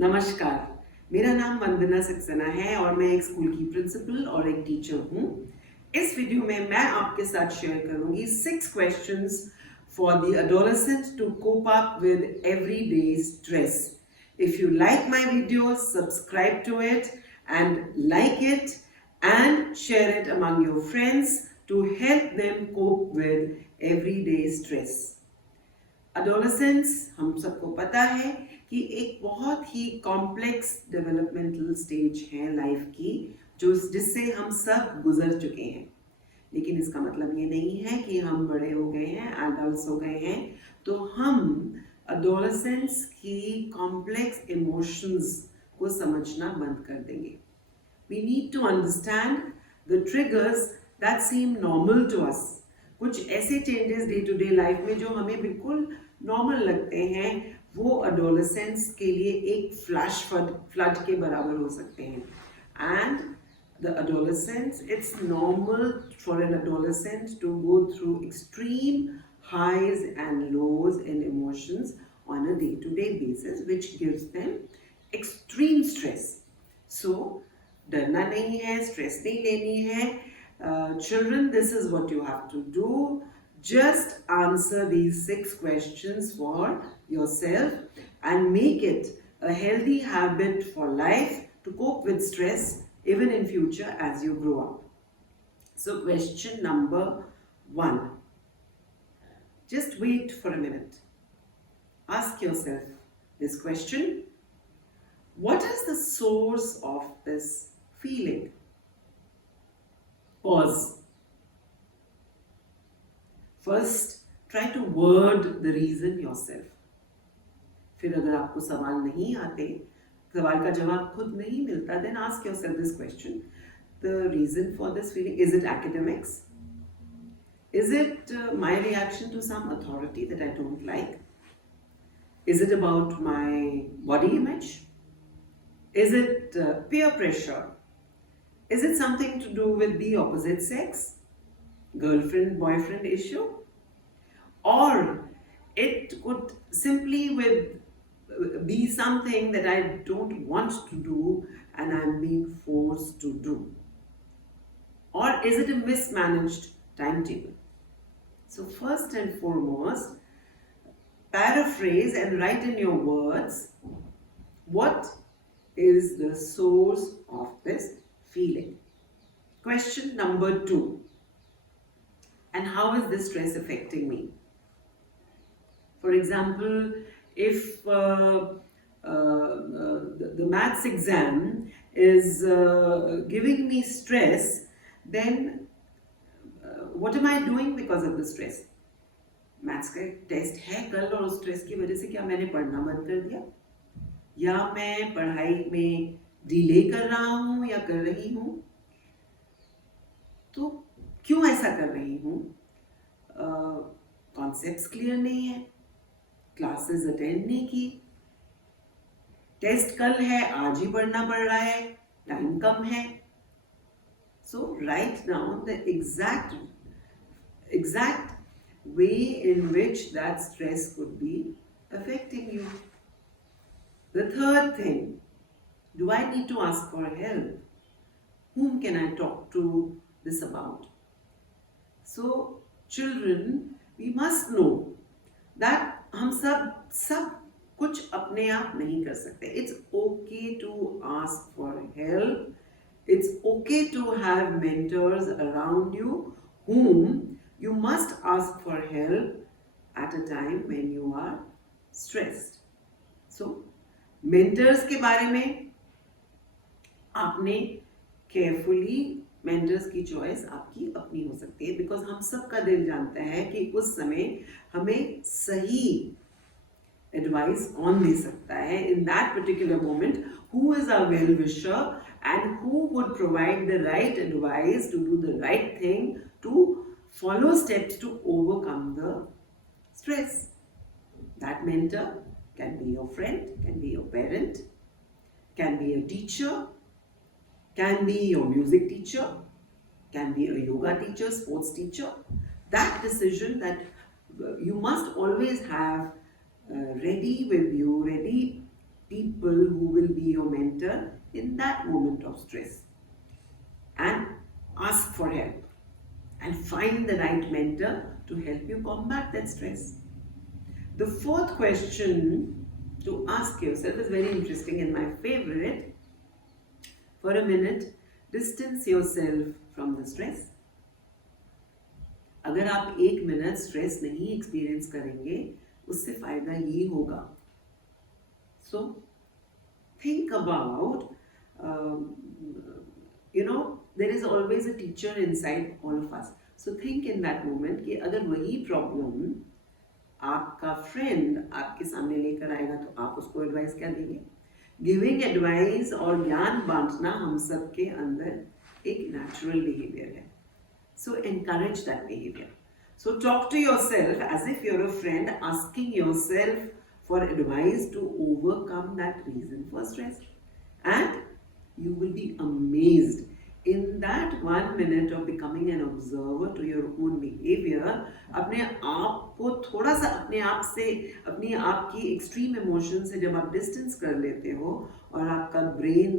नमस्कार। मेरा नाम वंदना सक्सेना है और मैं एक स्कूल की प्रिंसिपल और एक टीचर हूँ। इस वीडियो में मैं आपके साथ शेयर करूँगी 6 questions for the adolescent to cope up with everyday stress. If you like my videos, subscribe to it and like it and share it among your friends to help them cope with everyday stress. Adolescence हम सबको पता है कि एक बहुत ही complex developmental stage है लाइफ की, जिससे हम सब गुजर चुके हैं। लेकिन इसका मतलब ये नहीं है कि हम बड़े हो गए हैं, एडल्ट्स हो गए हैं तो हम अडोलेसेंस की कॉम्प्लेक्स इमोशंस को समझना बंद कर देंगे। We need to understand the triggers that seem normal to us. कुछ ऐसे changes day to day life में जो हमें बिल्कुल नॉर्मल लगते हैं, वो अडोलेसेंस के लिए एक फ्लैश फ्लड के बराबर हो सकते हैं। And the adolescence, it's normal for an adolescent to go through extreme highs and lows in emotions on a day-to-day basis, which gives them extreme stress. So डरना नहीं है, स्ट्रेस नहीं लेनी है। Children, this is what you have to do. Just answer these 6 questions for yourself and make it a healthy habit for life to cope with stress even in future as you grow up. So question number 1. Just wait for a minute. Ask yourself this question. What is the source of this feeling? Pause. First, try to word the reason yourself. फिर अगर आपको सवाल नहीं आते, सवाल का जवाब खुद नहीं मिलता, then ask yourself this question. The reason for this feeling, is it academics? Is it my reaction to some authority that I don't like? Is it about my body image? Is it peer pressure? Is it something to do with the opposite sex? Girlfriend, boyfriend issue? Or it could simply be something that I don't want to do and I'm being forced to do. Or is it a mismanaged timetable? So first and foremost, paraphrase and write in your words what is the source of this feeling. Question number 2. And how is this stress affecting me? For example, if the maths exam is giving me stress, then what am I doing because of the stress? Maths का एक टेस्ट है कल और उस स्ट्रेस की वजह से क्या मैंने पढ़ना बंद कर दिया, या मैं पढ़ाई में डिले कर रहा हूँ या कर रही हूँ? तो क्यों ऐसा कर रही हूँ? कॉन्सेप्ट्स क्लियर नहीं है, क्लासेस अटेंड नहीं की, टेस्ट कल है आज ही पढ़ना पड़ रहा है, टाइम कम है. So write down the exact way in which that stress could be affecting you. The third thing, do I need to ask for help? Whom can I talk to this about? So children, we must know that हम सब कुछ अपने आप नहीं कर सकते. It's okay to ask for help. It's okay to have mentors around you whom you must ask for help at a time when you are stressed. So mentors के बारे में आपने carefully, मेंटर्स की चॉइस आपकी अपनी हो सकती है, बिकॉज हम सबका दिल जानता है कि उस समय हमें सही एडवाइस कौन दे सकता है. In that particular moment, who is a well wisher and who would provide the right advice to do the right thing, to follow steps to overcome the stress. That mentor can be your friend, can be your parent, can be a teacher, can be your music teacher, can be a yoga teacher, sports teacher. That decision that you must always have ready with you, ready people who will be your mentor in that moment of stress, and ask for help and find the right mentor to help you combat that stress. The fourth question to ask yourself is very interesting and my favorite. For a minute, distance yourself from the stress. अगर आप 1 minute stress नहीं एक्सपीरियंस करेंगे, उससे फायदा ये होगा. So think about, there is always a teacher inside all of us. So think in that moment कि अगर वही प्रॉब्लम आपका फ्रेंड आपके सामने लेकर आएगा तो आप उसको एडवाइस क्या देंगे? गिविंग एडवाइस और ज्ञान बांटना हम सबके अंदर एक नेचुरल बिहेवियर है. So encourage that behavior. So talk to yourself as if you're a friend, asking yourself for advice to overcome that reason for stress. And you will be amazed in that 1 minute of becoming an observer to your own behavior. अपने आप को थोड़ा सा अपने आप से, अपनी आपकी एक्सट्रीम इमोशन से जब आप डिस्टेंस कर लेते हो और आपका ब्रेन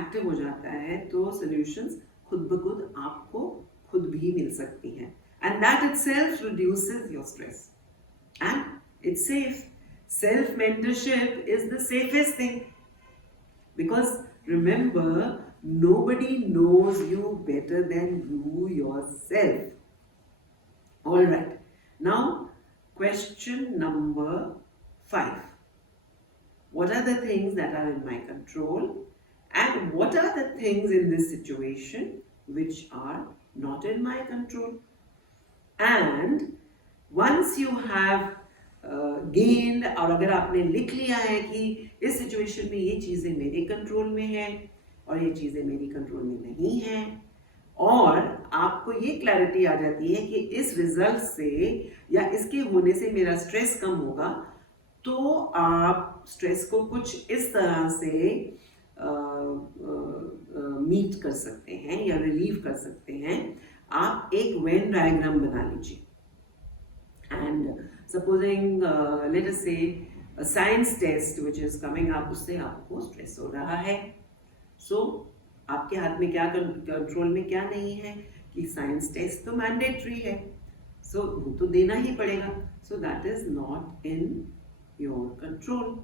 एक्टिव हो जाता है, तो सॉल्यूशंस खुद ब खुद आपको खुद भी मिल सकती हैं. And that itself reduces your stress. And it's safe. Self-mentorship is the safest thing. Because remember, nobody knows you better than you yourself. Alright. Now, question number 5. What are the things that are in my control? And what are the things in this situation which are not in my control? And once you have gained, और अगर आपने लिख लिया है कि इस सिचुएशन में ये चीज़ें मेरे कंट्रोल में है और ये चीज़ें मेरी कंट्रोल में नहीं है, और आपको ये क्लैरिटी आ जाती है कि इस रिजल्ट से या इसके होने से मेरा स्ट्रेस कम होगा, तो आप स्ट्रेस को कुछ इस तरह से मीट कर सकते हैं या रिलीव कर सकते हैं. आप एक वेन डायग्राम बना लीजिए. And supposing let us say science test which is coming up, उससे आपको स्ट्रेस हो रहा है. सो आपके हाथ में क्या, कंट्रोल में क्या नहीं है कि साइंस टेस्ट तो मैंडेटरी है, सो वो तो देना ही पड़ेगा. So that is not in your control.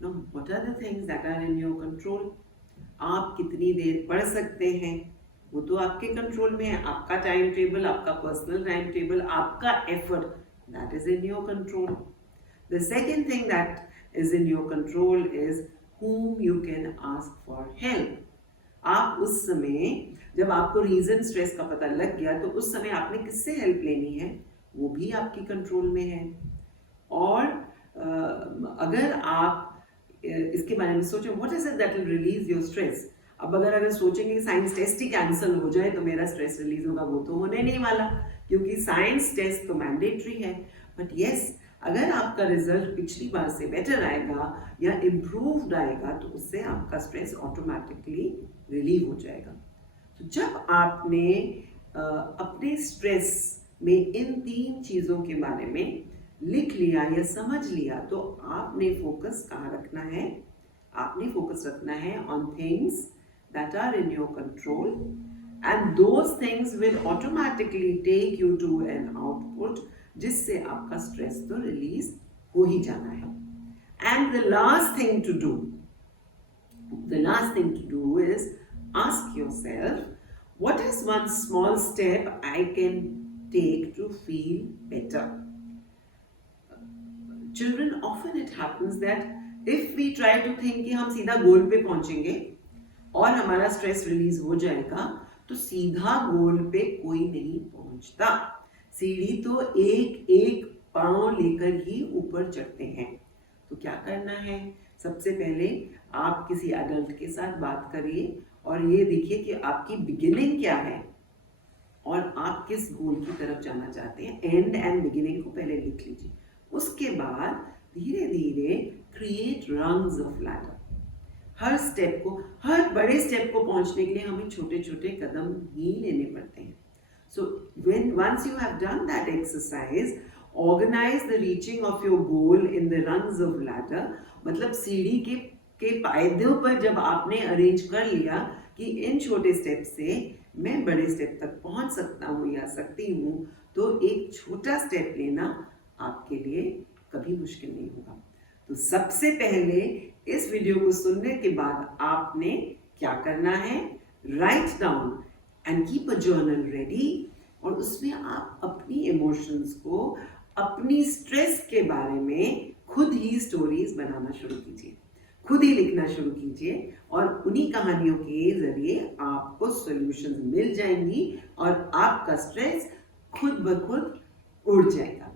Now, what are the things that are in your control? आप कितनी देर पढ़ सकते हैं, वो तो आपके कंट्रोल में है. आपका टाइम टेबल, आपका पर्सनल टाइम टेबल, आपका effort, that is in your control. The second thing that is in your control is whom you can ask for help. आप उस समय जब आपको रीजन स्ट्रेस का पता लग गया, तो उस समय आपने किससे हेल्प लेनी है, वो भी आपकी कंट्रोल में है. और अगर आप इसके बारे में सोचो, what is it that will release your stress. अब अगर सोचेंगे कि साइंस टेस्ट ही कैंसिल हो जाए तो मेरा स्ट्रेस रिलीज होगा, वो तो होने नहीं वाला, क्योंकि साइंस टेस्ट तो मैंडेटरी है. बट यस, अगर आपका रिजल्ट पिछली बार से बेटर आएगा या इम्प्रूव्ड आएगा, तो उससे आपका स्ट्रेस ऑटोमेटिकली रिलीव हो जाएगा. तो जब आपने अपने स्ट्रेस में इन 3 चीज़ों के बारे में लिख लिया या समझ लिया, तो आपने फोकस कहाँ रखना है? आपने फोकस रखना है on things that are in your control, and those things will automatically take you to an output, जिससे आपका स्ट्रेस तो रिलीज हो ही जाना है. And the last thing to do is ask yourself, what is one small step I can take to feel better. Children, often it happens that if we try to think कि हम सीधा गोल पे पहुंचेंगे और हमारा स्ट्रेस रिलीज हो जाएगा, तो सीधा गोल पे कोई नहीं पहुंचता. सीढ़ी तो एक एक पांव लेकर ही ऊपर चढ़ते हैं. तो क्या करना है? सबसे पहले आप किसी एडल्ट के साथ बात करिए और ये देखिए कि आपकी बिगिनिंग क्या है और आप किस गोल की तरफ जाना चाहते हैं. एंड एंड बिगिनिंग को पहले लिख लीजिए. उसके बाद धीरे धीरे क्रिएट रंग्स ऑफ लैडर. हर स्टेप को, हर बड़े स्टेप को पहुंचने के लिए हमें छोटे छोटे कदम ही लेने पड़ते हैं. सो once you have done that exercise, organize the reaching of your goal in the rungs of ladder. मतलब सीढ़ी के पायदानों पर जब आपने अरेंज कर लिया कि इन छोटे स्टेप से मैं बड़े स्टेप तक पहुंच सकता हूँ या सकती हूँ, तो एक छोटा स्टेप लेना आपके लिए कभी मुश्किल नहीं होगा। तो सबसे पहले इस वीडियो को सुनने के बाद आपने क्या करना है, write down and keep a journal ready, और उसमें आप अपनी इमोशंस को, अपनी स्ट्रेस के बारे में खुद ही स्टोरीज बनाना शुरू कीजिए, खुद ही लिखना शुरू कीजिए, और उन्हीं कहानियों के जरिए आपको सॉल्यूशंस मिल जाएंगी और आपका स्ट्रेस खुद ब खुद उड़ जाएगा।